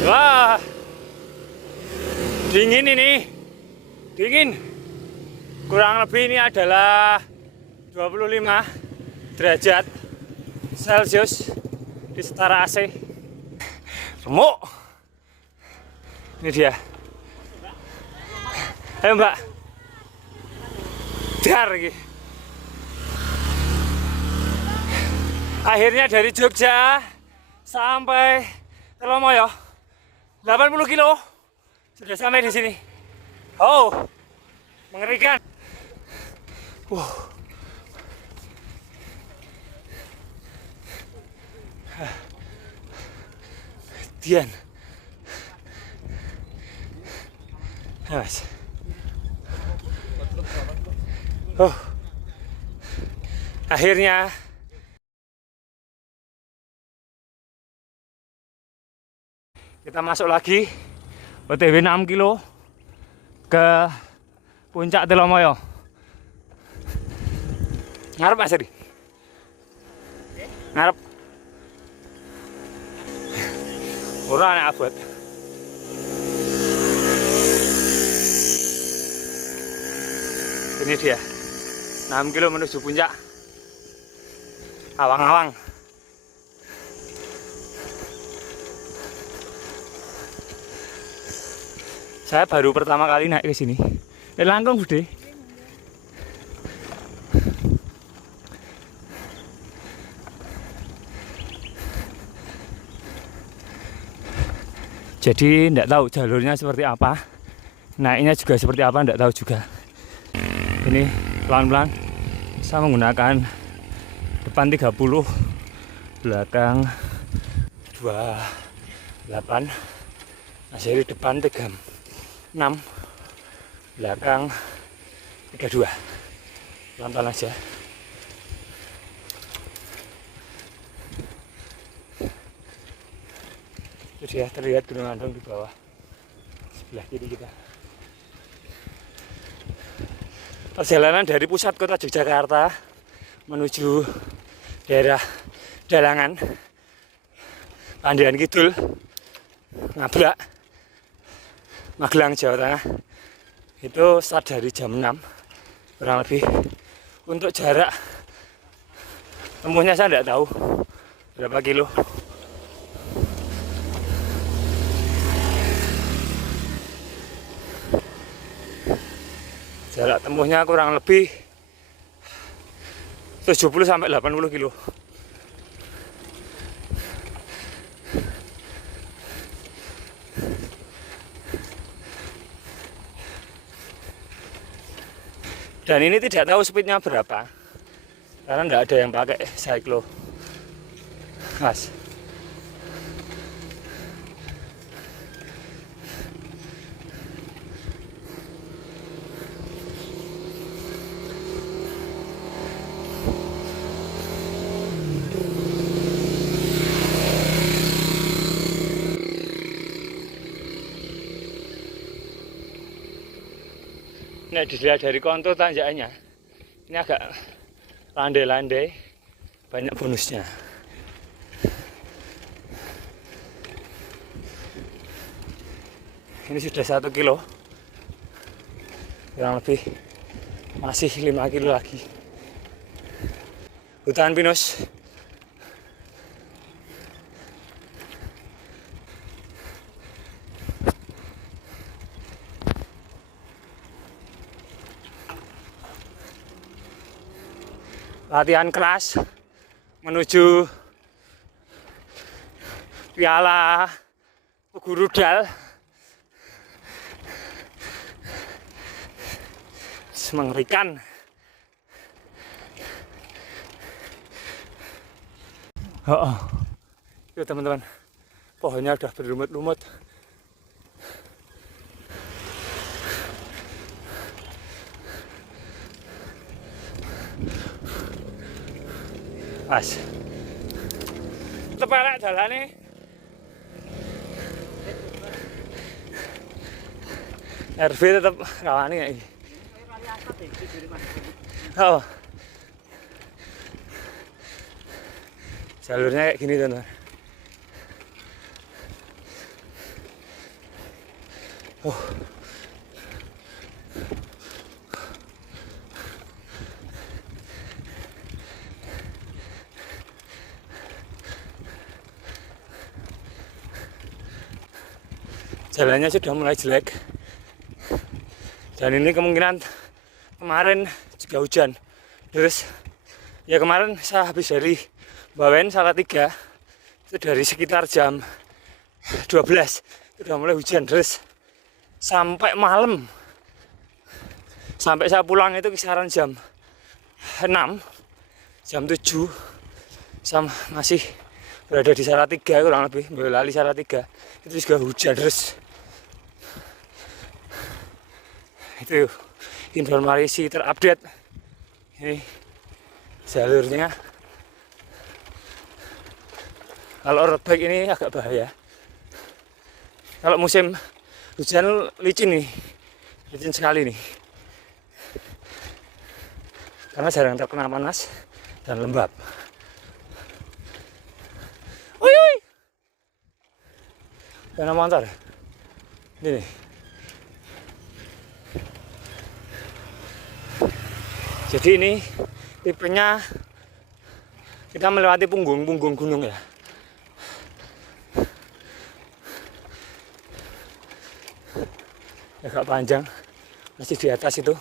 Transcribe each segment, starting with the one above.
Wah, dingin ini, dingin. Kurang lebih ini adalah 25 derajat Celcius di setara AC. Remuk. Ini dia. Ayo Mbak. Dar lagi. Akhirnya dari Jogja sampai Telomoyo 80 kilo sudah sampai di sini. Oh, mengerikan. Dian. Mas. Oh. Akhirnya kita masuk lagi OTW 6 kilo ke puncak Telomoyo. Ngarep Mas Eri? Ngarep. Ora nek abot. Ini dia. 6 kilo menuju puncak. Awang-awang. Saya baru pertama kali naik ke sini. Langkung gede. Jadi tidak tahu jalurnya seperti apa, naiknya juga seperti apa, tidak tahu juga. Ini pelan-pelan saya menggunakan depan 30, belakang 28, masih di depan 36, belakang 32. Pelan-pelan aja. Itu dia, terlihat Gunung Andong di bawah sebelah kiri kita. Perjalanan dari pusat kota Yogyakarta menuju daerah Dalangan, Pandian Kidul, Ngablak, Magelang, Jawa Tengah, itu start dari jam 6 kurang lebih. Untuk jarak tempuhnya saya tidak tahu berapa kilo. Jarak tempuhnya kurang lebih 70 sampai 80 kilo. Dan ini tidak tahu speednya berapa, karena tidak ada yang pakai cyclo. Mas. Nah, dilihat dari kontur tanjakannya, ini agak landai-landai, banyak bonusnya. Ini sudah 1 kilo, kurang lebih masih 5 kilo lagi. Hutan pinus. Latihan keras menuju Piala Tugu Rudal. Mengerikan. Oh. Yuk teman-teman, pohonnya udah berlumut-lumut. Mas, tepelek jalane. RV tetap rawani ya ini. Oh. Jalurnya kayak gini teman-teman. Oh. Jalannya sudah mulai jelek. Dan ini kemungkinan kemarin juga hujan. Terus ya kemarin saya habis dari Bawen Salatiga itu dari sekitar jam 12 udah mulai hujan terus sampai malam, sampai saya pulang itu kisaran jam 6, jam 7 sama masih berada di Salatiga, kurang lebih Boyolali Salatiga itu juga hujan terus. Itu informasi terupdate. Ini jalurnya. Kalau road bike ini agak bahaya. Kalau musim hujan licin nih, licin sekali nih. Karena jarang terkena panas dan lembab. Oi oi. Kena motor. Ini nih. Jadi ini tipenya kita melewati punggung gunung ya. Agak panjang, masih di atas itu.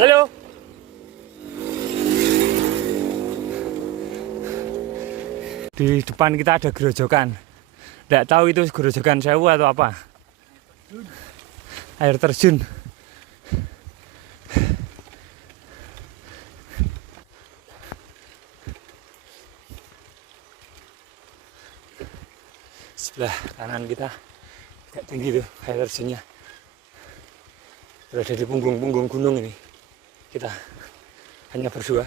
Halo. Di depan kita ada gerojokan. Tidak tahu itu gerojokan sewu atau apa. Air terjun. Sebelah kanan kita agak tinggi tuh air terjunnya. Berada di punggung gunung ini. Kita hanya berdua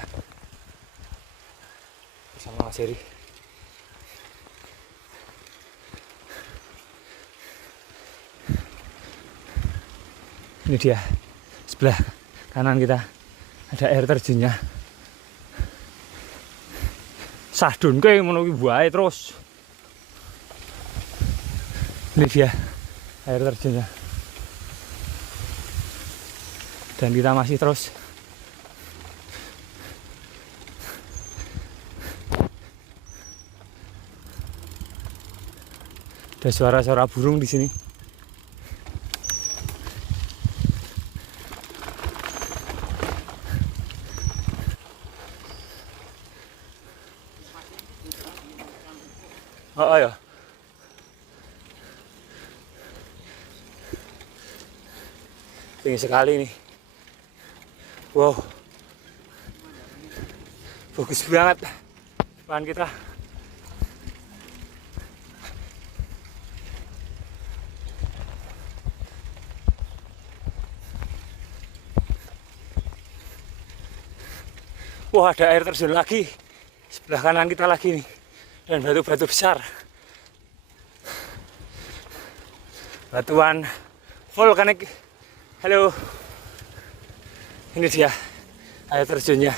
bersama Mas Heri. Ini dia sebelah kanan kita ada air terjunnya. Sahdun kayak menuju buaya terus. Ini dia air terjunnya. Dan kita masih terus. Ada suara-suara burung di sini. Oh ya. Tinggi sekali nih. Wow. Bagus banget depan kita. Wah, ada air terjun lagi. Sebelah kanan kita lagi nih. Dan batu-batu besar. Batuan vulkanik. Halo. Ini dia air terjunnya.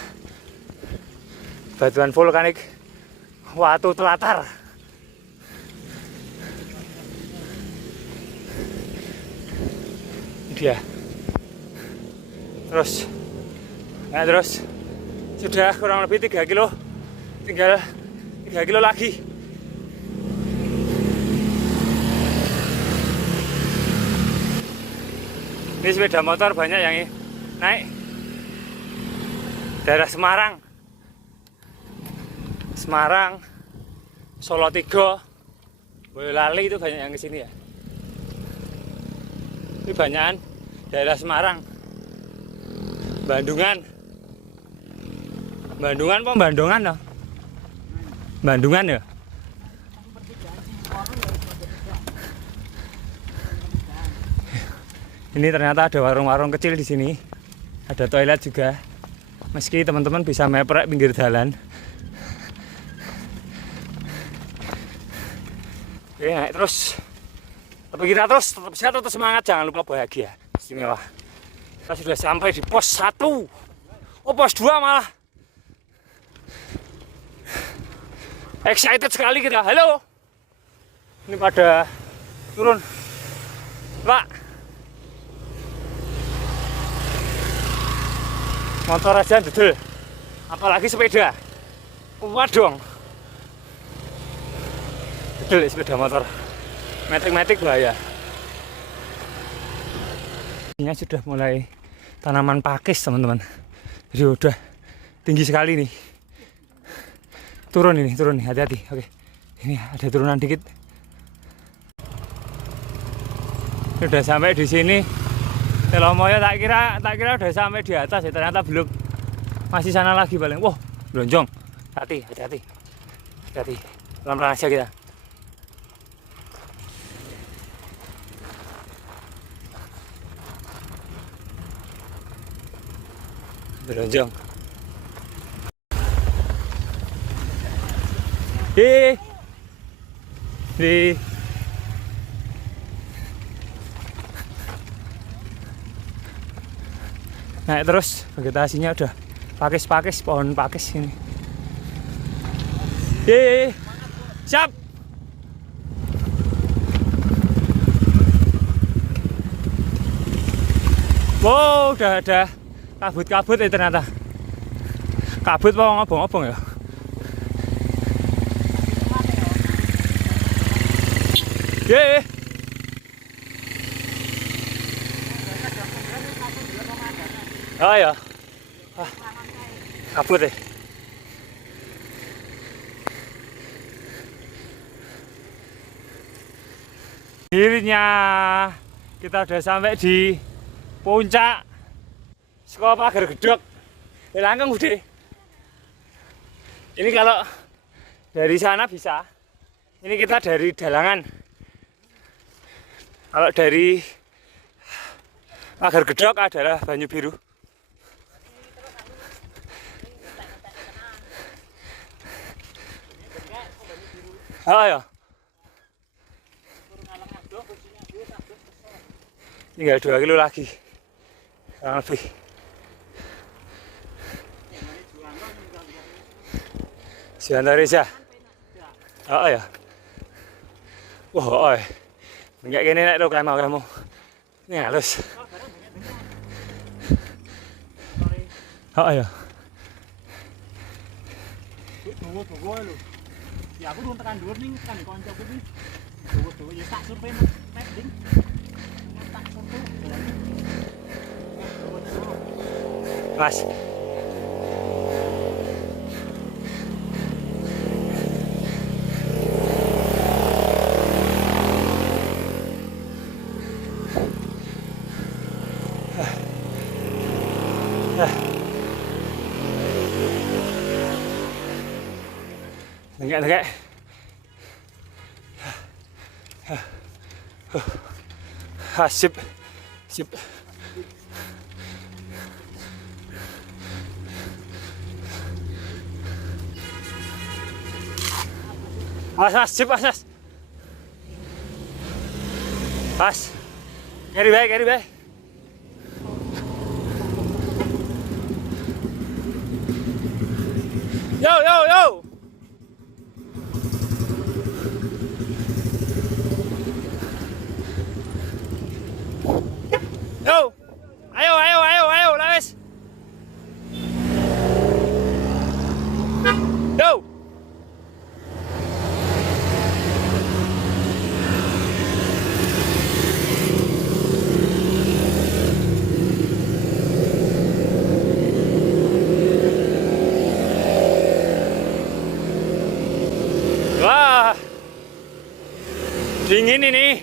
Batuan vulkanik Watu Telatar. Ini dia. Terus. Nah, terus sudah kurang lebih 3 kilo. Tinggal 3 kilo lagi. Ini sepeda motor banyak yang naik. Daerah Semarang, Solo 3, Boyolali itu banyak yang kesini ya. Ini banyakan daerah Semarang, Bandungan apa Bandungan loh? Bandungan ya. Ini ternyata ada warung-warung kecil di sini. Ada toilet juga. Meski teman-teman bisa meprek pinggir jalan. Oke, naik terus. Tapi kita terus tetap sehat, tetap semangat, jangan lupa bahagia. Istimewa. Kita sudah sampai di pos 1. Oh, pos 2 malah. Excited sekali kita. Halo. Ini pada turun. Pak. Motor aja dudul. Apalagi sepeda. Kuat dong. Dudul sepeda motor. Metik-metik bahaya. Ini sudah mulai tanaman pakis, teman-teman. Jadi udah tinggi sekali nih. Turun nih, hati-hati. Oke. Ini ada turunan dikit. Sudah sampai di sini. Telomoyo tak kira udah sampai di atas ya, ternyata belum. Masih sana lagi paling. Wah, lonjong. Hati-hati. Pelan-pelan aja kita. Lonjong. Di naik terus, vegetasinya udah pakis pohon pakis ini. Siap. Wow, udah ada kabut ya ternyata. Kabut mau ngobong-ngobong ya. Oh ya. Kabut ya. Akhirnya kita udah sampai di puncak Sekolah Pagar Gedok. Langkung Bude. Ini kalau dari sana bisa. Ini kita dari Dalangan. Kalau dari Pagar Gedok adalah Banyu Biru. Oh ya. Tinggal 2 kilo lagi. Kurang lebih. Siantar Reza. Oh ya. Wah, enggak gini nek lo kamu. Ini halus. Oh ya. Tunggu lho. Ya aku turun tekan dhuwur ning kan kancaku iki. Tunggu ya tak survei mapping. Tak survei. Mas. Enggak. Sip. Sip. Mas. Carry back. Yo. Yo. Ayo, lawes. Yo. Wah. Dingin ini.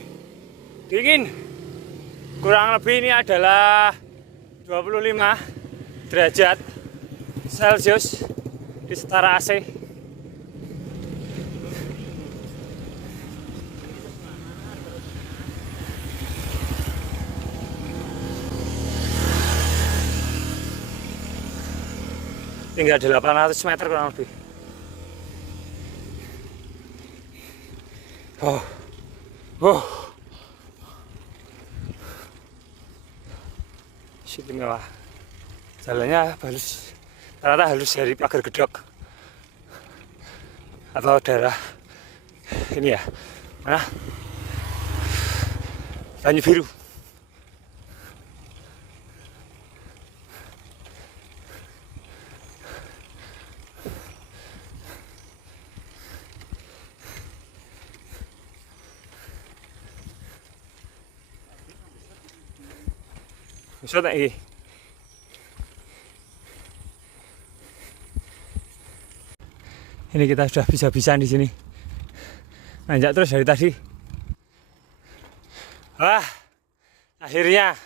Kurang lebih ini adalah 25 derajat Celcius di setara AC. Tinggal 800 meter kurang lebih. istimewa. Jalannya halus, ternyata halus dari pagar gedok atau daerah ini ya, mana? Banyu Biru. Bisa tak ini? Ini kita sudah bisa-bisaan di sini. Nanjak terus dari tadi. Wah, akhirnya.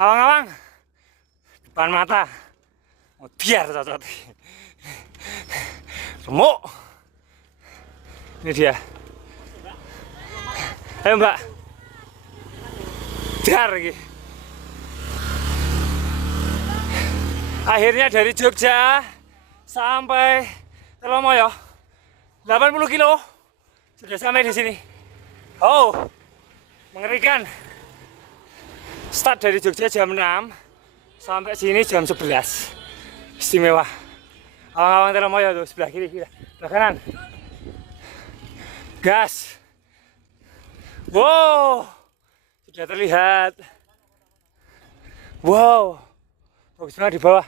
Awang-awang. Depan mata. Oh, biar cocok. Remuk. Ini dia. Ayo Mbak. Dar lagi. Akhirnya dari Jogja sampai Telomoyo 80 kilo sudah sampai di sini. Oh, mengerikan. Start dari Jogja jam 6 sampai sini jam 11. Istimewa. Awang-awang Telomoyo tuh sebelah kiri, sebelah kanan. Gas. Wow. Sudah terlihat. Wow. Bagus banget di bawah.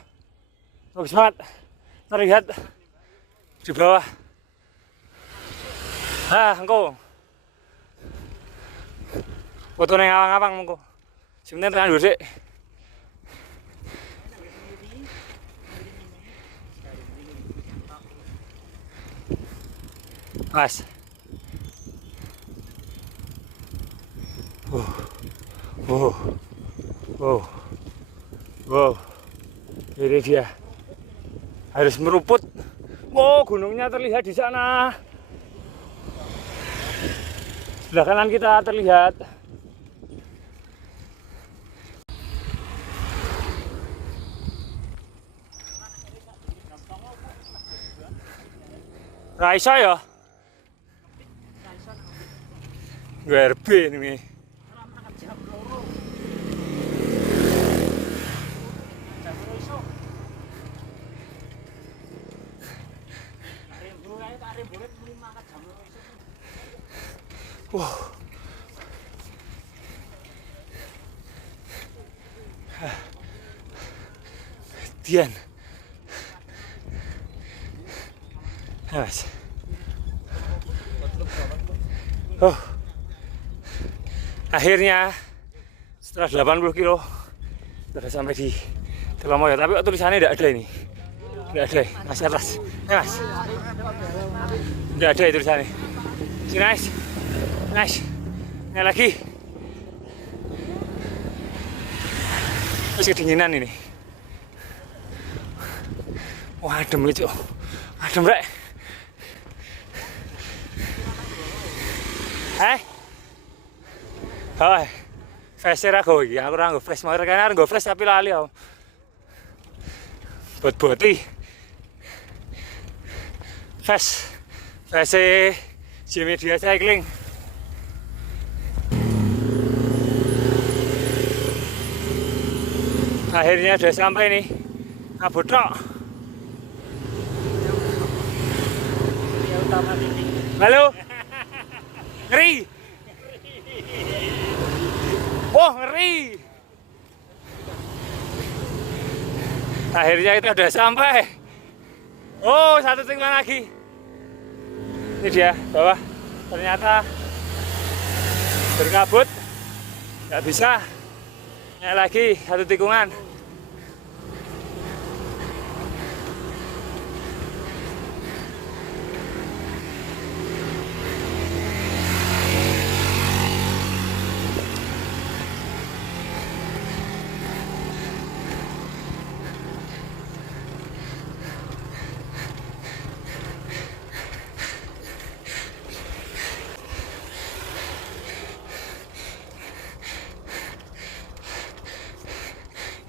Bagus banget. Terlihat di bawah. Engko. Foto neng awang-awang engko. Sebentar tekan dulu sih. Mas. Wow. Ini dia. Harus meruput. Wow, gunungnya terlihat di sana. Sebelah kanan kita terlihat. Raisa ya? GRB ini. Wow. Dian. Mas. Oh. Akhirnya setelah 80 kilo sudah sampai di Telomoyo, tapi tulisannya tidak ada ini. Tidak ada, masih atas. Mas. Tidak ada tulisannya. Nice. Ini lagi. Masih kedinginan ini. Wah, adem itu. Adem, Rek. Fresh ra go iki. Aku ora nggo fresh, mau rekane nggo fresh tapi lali aku. Bot-boti. Fresh Media Cycling. Akhirnya udah sampai nih. Abotok. Halo. Ngeri. Wah, ngeri. Akhirnya kita udah sampai. Oh, satu tikungan lagi. Ini dia bawah. Ternyata berkabut. Nggak bisa. Naik lagi satu tikungan.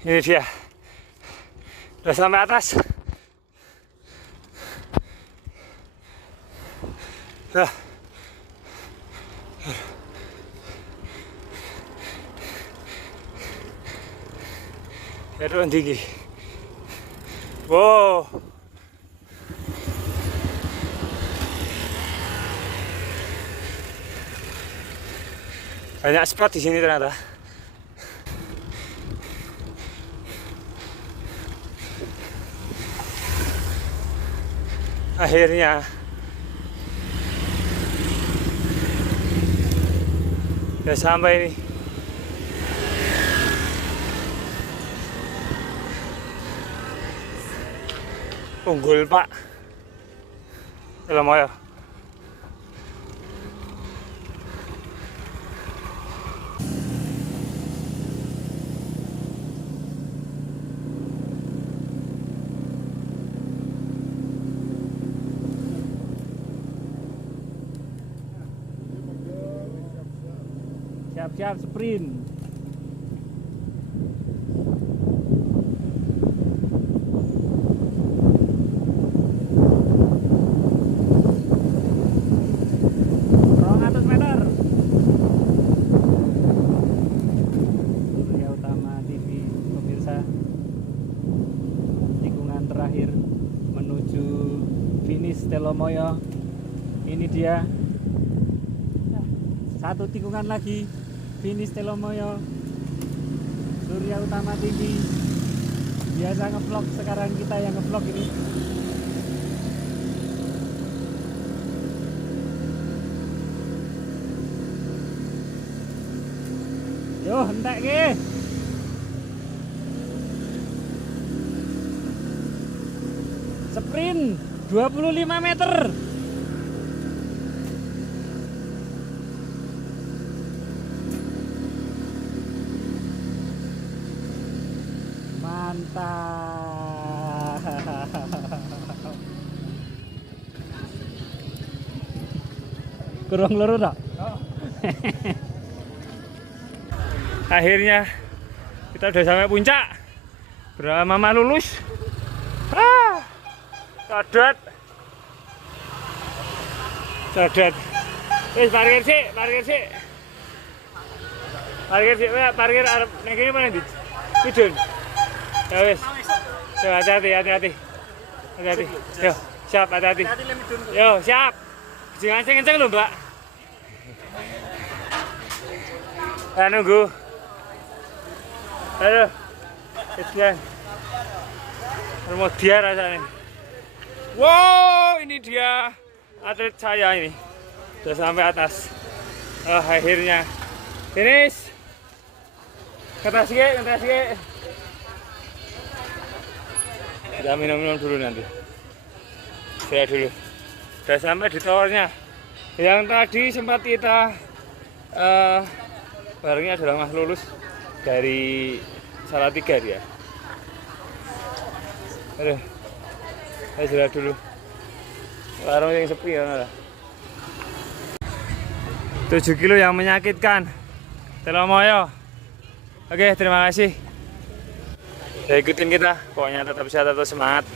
Ini dia. Udah sampai atas. Ya turun tinggi. Wow. Banyak spot di sini ternyata. Akhirnya udah sampai nih. Unggul Pak. Telomoyo. Siap-siap sprint. Meter. Surya Utama TV pemirsa. Tikungan terakhir menuju finish Telomoyo. Ini dia. Satu tikungan lagi finish Telomoyo. Surya Utama TV. Biasa ngevlog, sekarang kita yang ngevlog ini. Yo, entek ke. Sprint 25 meter. Mantap. Kurang loro tak? Akhirnya kita udah sampai puncak. Berapa mama lulus? Cadat. Wis parkir sih. Parkir arep nek kene mana ndi? Idun. Ya wis. Yo hati-hati. Yo, siap hati-hati. Yo, siap. Jangan kenceng lho, Mbak. Nunggu. Aduh, kesian. Mau dia rasanya. Wow, ini dia atlet saya ini. Sudah sampai atas. Akhirnya finish. Ketas ke. Kita minum dulu nanti. Saya dulu. Sudah sampai di towernya. Yang tadi sempat kita barengnya adalah Mas Lulus dari Salatiga dia. Aduh, saya jalan dulu. Warung yang sepi ya. 7 kilo yang menyakitkan. Telomoyo. Oke, terima kasih. Udah ikutin kita. Pokoknya tetap sehat, tetap semangat.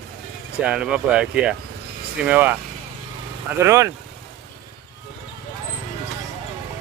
Jangan lupa bahagia. Istimewa. Matur nuwun.